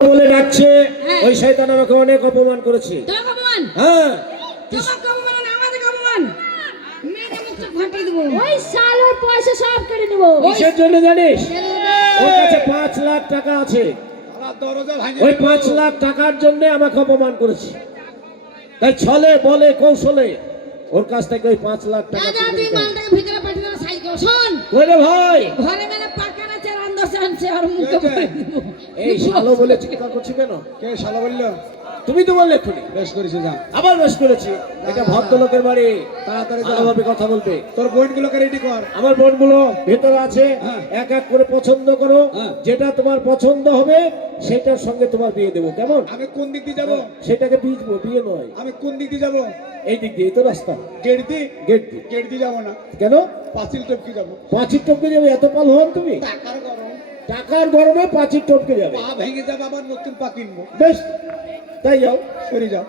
বলে ডাকছে ওই শয়তান আমাকে অনেক অপমান করেছে। হ্যাঁ ওই শালার পয়সা সব কেটে দেব। কিসের জন্য জানিস? ওর কাছে 5 লাখ টাকা আছে। ওই 5 লাখ টাকার জন্য আমাকে অপমান করেছে। তাই ছলে বলে কৌশলে ওর কাছ থেকে ওই 5 লাখ টাকা দাদা তুই মালটাকে ভিতরে পাঠিয়ে দাও সাইকেল শোন কইরে ভাই ঘরে মেলে পাকা না চারান দশ আনছে আর মুখে পড়ে দিব। এই শালো বলে চিৎকার করছিস কেন? কে শালা বললো? তুমি তো বললে এক্ষুনি বেশ করেছে, যা আবার বেশ করেছি। এটা ভদ্রলোকের বাড়ি, তাড়াতাড়ি ভালোভাবে কথা বলবে। তোর বোনগুলোকে রেডি কর। আমার বোনগুলো ভেতরে আছে, হ্যাঁ। এক এক করে পছন্দ করো। হ্যাঁ। যেটা তোমার পছন্দ হবে সেটার সঙ্গে তোমার বিয়ে দেবো, কেমন? আমি কোন দিক দিয়ে যাবো? সেটাকে বিজবো, বিয়ে নয়। আমি কোন দিক দিয়ে যাবো? এই দিক দিয়ে, এই তো রাস্তা। গেট দিয়ে? গেট দিয়ে। গেট দিয়ে যাবো না, কেন? পাঁচিল টপকে যাবো। পাঁচির টপকে যাবে? এত পাল হন তুমি? টাকার গরম, টাকার গরমে পাঁচির টপকে যাবে? পা ভেঙে যাবে, আবার নতুন পা কিনবো। বেশ, তাই যাও। সরে যাও।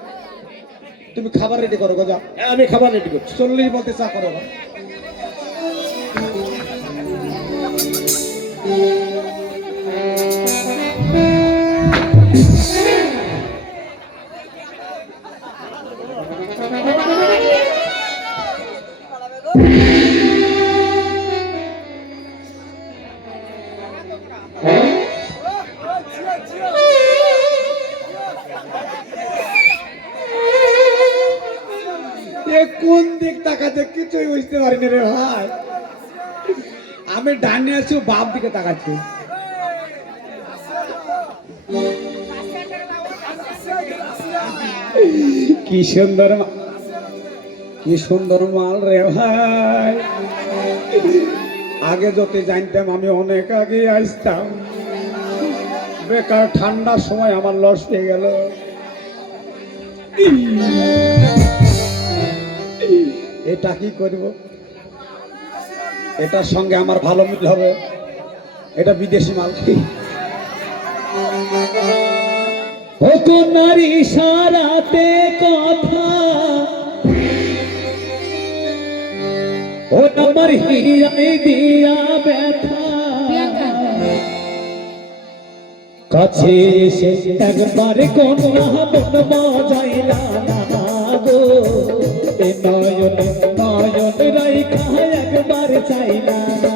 তুমি খাবার রেডি করো গো, যাও। আমি খাবার রেডি করছি। 40 বলতে চা করো গো। কোন দিক তাকাচ্ছে কিছুই বুঝতে পারিনি রে ভাই। আমি ডানে আছি, ও বাপ দিকে তাকাচ্ছি। কি সুন্দর কি সুন্দর মাল রে ভাই। আগে যত জানতাম আমি অনেক আগে আসতাম। বেকার ঠান্ডার সময় আমার লস হয়ে গেল। এটা কি করব? এটার সঙ্গে আমার ভালো মিল হবে। এটা বিদেশি মাল। ও নারী সারাতে কথা ও আমার হিয়াই দিয়া ব্যথা কাছে এসে একবার কোনা মন মজাইলা না গো এ নয়ন নয়ন রাইখা একবার চাইলা না।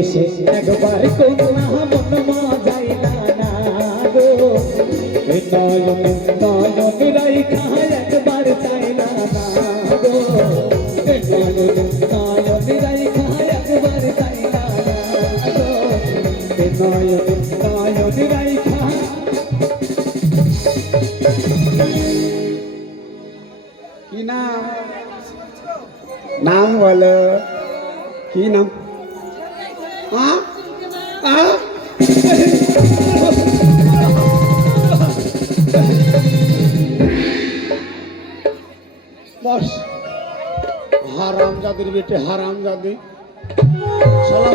এসে একবার কোনা মন মজাইলা না গো নয়ন নয়ন রাইখা একবার চাইলা না গো নয়ন নয়ন রাইখা একবার চাইলা না গো নয়ন নয়ন রাইখা। কি নাম? নাম বলো, কি নাম? বস। হারামজাদির বেটে, হারামজাদি। শালা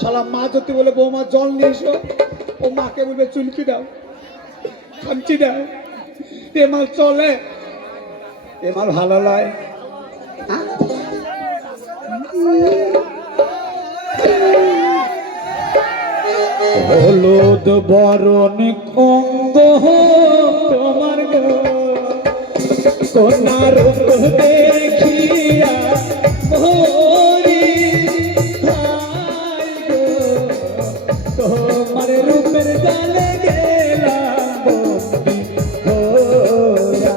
শালা মা যদি বলে বৌমা জল নিয়ে এসো, ও মাকে বলবে চুলকি দাও, খামচি দাও। এ মাল চলে? এ মাল ভালো লয়। হলুদ বরণ অঙ্গ তোমার গো কোনা রূপ দেখিয়া মোরি হাই গো তোমার রূপের জালে গেলাম বন্দি হোরা।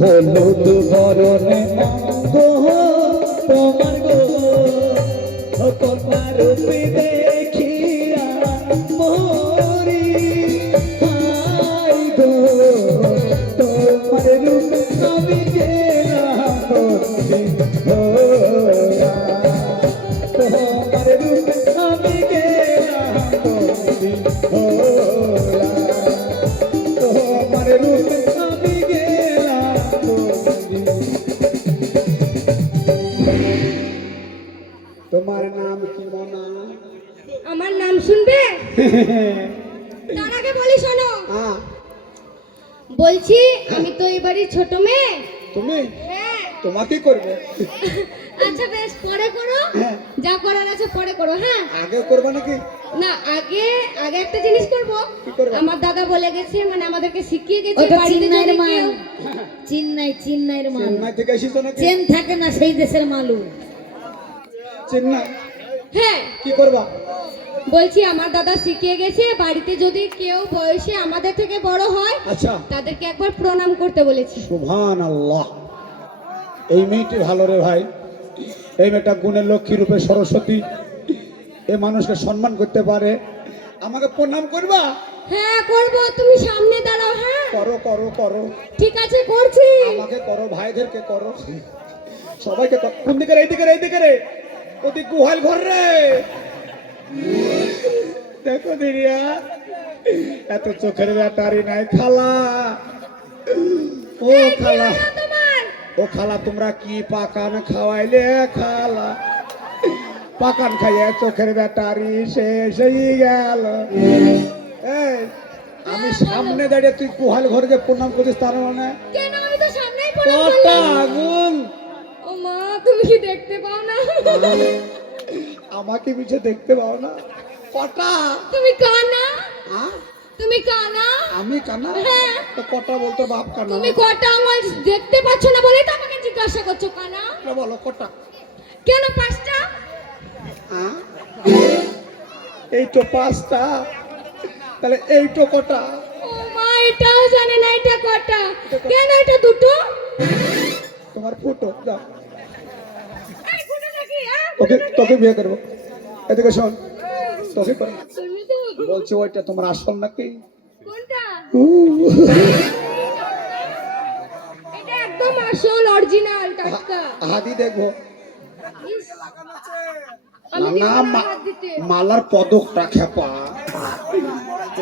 হলুদ বরণে মঙ্গ তোমার গো তোমার রূপে দেখিয়া মোরি হাই গো তোমার রূপে আমি গেলাম বন্দি হইয়া তোমার রূপে আমি গেলাম বন্দি হইয়া তোমার রূপে আমি গেলাম বন্দি। তোমার নাম কি মনা? আমার নাম শুনবে? তার আগে বলি শোনো। বলছি আমি তো এই বাড়ির ছোট মেয়ে। তুমি হ্যাঁ। তোমাকে করবে? আচ্ছা বেশ, পরে করো। হ্যাঁ। যা করার আছে পরে করো। হ্যাঁ। আগে করবা নাকি? না, আগে আগে একটা জিনিস করব। কি করবা? আমার দাদা বলে গেছে, মানে আমাদেরকে শিখিয়ে গেছে ওটা বাড়িতে চিন্নাইয়ের যদি মাল। কেউ চিন্নাইয়ের মাল। চেন্নাই থেকে এসেছো নাকি? চেন থাকে না সেই দেশের মালু। চেন্নাই হ্যাঁ কি করবা? বলছি আমার দাদা শিখিয়ে গেছে বাড়িতে যদি কেউ বয়সে আমাদের থেকে বড় হয় আচ্ছা, তাদেরকে একবার প্রণাম করতে বলেছি। সুবহানাল্লাহ। এই মেয়েটি ভালো রে ভাই। এই মেয়েটা গুণের লক্ষ্মী রূপে সরস্বতী। এ মানুষকে সম্মান করতে পারে। আমাকে প্রণাম করবা? হ্যাঁ করব, তুমি সামনে দাঁড়াও। হ্যাঁ করো করো করো। ঠিক আছে করছি। আমাকে করো, ভাইদেরকে করো, সবাইকে করো। কোন দিকে রে? এইদিকে রে, এইদিকে রে। ওদিক গুহাল ঘর রে। দেখো দিরিয়া, এত চোখের ব্যাটারি নাই খালা। ও এই, কি খালা, হলো তোমার? ও খালা, তোমরা কি পাকান খাওয়াইলে খালা? পাকান খাইয়ে চোখের ব্যাটারি শেষ হয়ে গেল। এই, আমি সামনে দাঁড়িয়ে তুই গুহাল ঘরে যে প্রণাম করছিস তার মানে কেন? আমি তো সামনেই প্রণাম কটা করলাম। আগুন? ও মা, তুমি কি দেখতে পাও না? আমাকে পিছে দেখতে পাও না? কটা? তুমি কানা? হ্যাঁ? তুমি কানা? আমি কানা? হ্যাঁ। তো কটা বলতো বাপ কানা? তুমি কটা আঙুল দেখতে পাচ্ছ না বলেই তো আমাকে জিজ্ঞাসা করছো কানা? তো বলো কটা? কেন পাঁচটা? হ্যাঁ? এই তো পাঁচটা। তাহলে এই তো কটা? ও মা, এটাও জানে না এটা কটা। কেন এটা দুটো? তোমার ফুটো দাও। এই ফুটো নাকি? হ্যাঁ তোকে তোকে বিয়ে করবো। এদিকে শোন, তোকে করবো। তুমি তো বলছি ওইটা তোমার আসল নাকি? কোনটা? উ, এটা একদম আসল অরিজিনাল টাটকা। হাতি দেখবো। ইস, আমি না দিব না হাত দিতে। মালার পদকটা খেপা,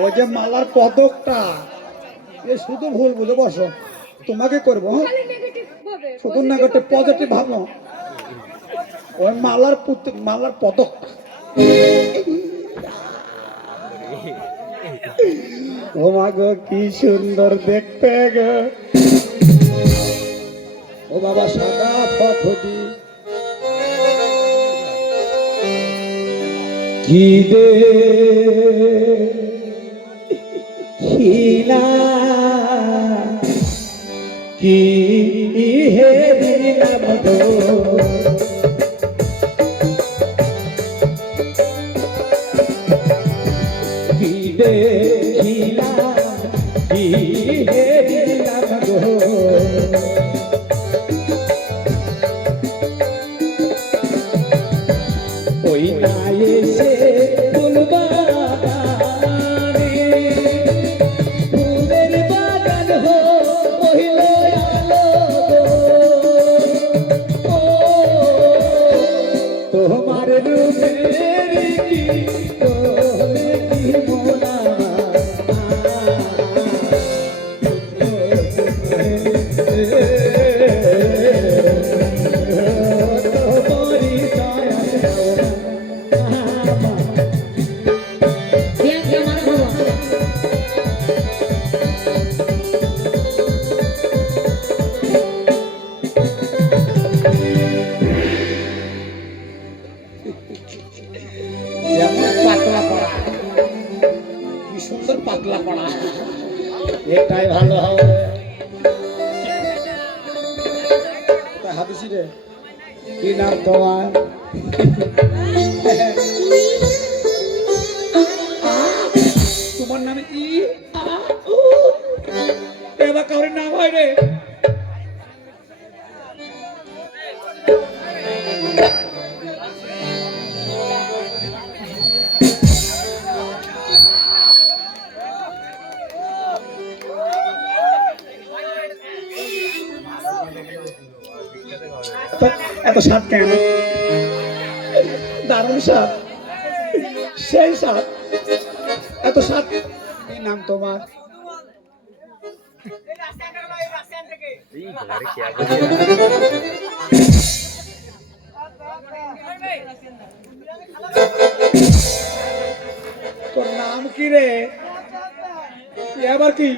ওই যে মালার পদকটা, এ শুধু ভুল বুঝে বসো। তোমাকে করবো, হ্যাঁ? খালি নেগেটিভ ভাবে। শুধু না করতে পজিটিভ ভাবো। ওই মালার মালার পদকটা। ও মা গো, কি সুন্দর দেখতে গো। ও বাবা, সাদা ফটফটি কি দে খিলা কি হে দিলাম গো। কি দে খিলা কি হে দিলাম গো। ওই না এসে ফুলবাগানে, ফুলের বাগান হইল আলো গো। ও, তোমার রূপের কি তোরে কি মোনা প্রিয়াঙ্কা মার বাবা। যেমন পাতলা পড়া, কি সুন্দর পাতলা পড়া, এটাই ভালো হবে। হাদিসি রে, কি নাম তোমার? তোমার নাম কি? এবার কাউরের নাম হয় রে। এত স্বাদ কেন? দারুণ স্বাদ, সেই স্বাদ, এত স্বাদ। এই নাম তোমার? তোর নাম কি রে? আবার কি?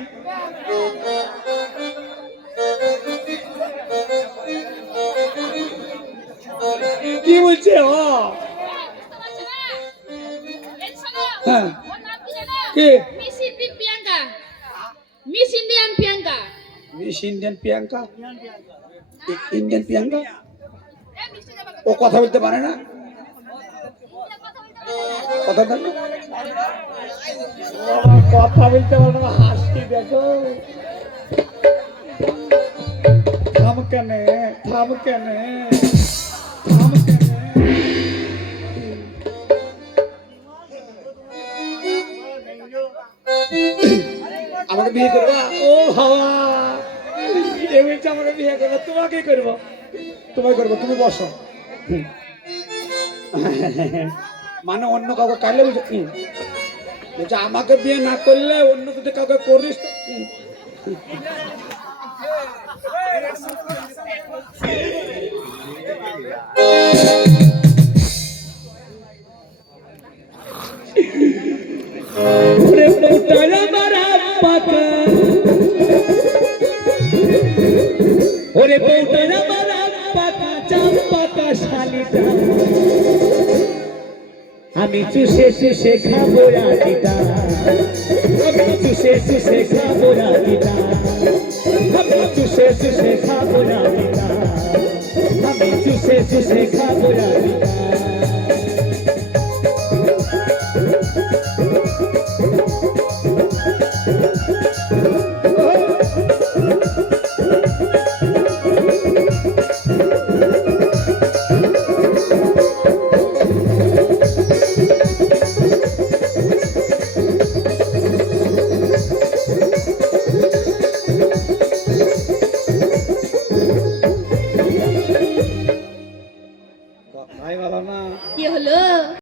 কি বলছে ও? হ্যাঁ কি? Miss Indian Priyanka, miss Indian Priyanka, miss Indian Priyanka? Indian Priyanka? ও কথা বলতে পারে না? কথা বলতে পারে না? হাসি দেখো। থাম কেনে, থাম কেনে, থাম কেনে। আমাকে বিয়ে করবা? ও হাওয়া, এ বলছে আমাকে বিয়ে করবা। তোমাকে করবো, তোমায় করবো, তুমি বসো। মানে অন্য কাউকে কাটলে বলছে আমাকে বিয়ে না করলে অন্য যদি কাউকে করিস তো। ওরে বউটারা মারা পাকা চাম্পাকা শালিটা, আমি চুষে চুষে খাবো রাতিটা, আমি চুষে চুষে খাবো রাতিটা, আমি চুষে চুষে খাবো রাতিটা, আমি চুষে চুষে খাবো রাতিটা।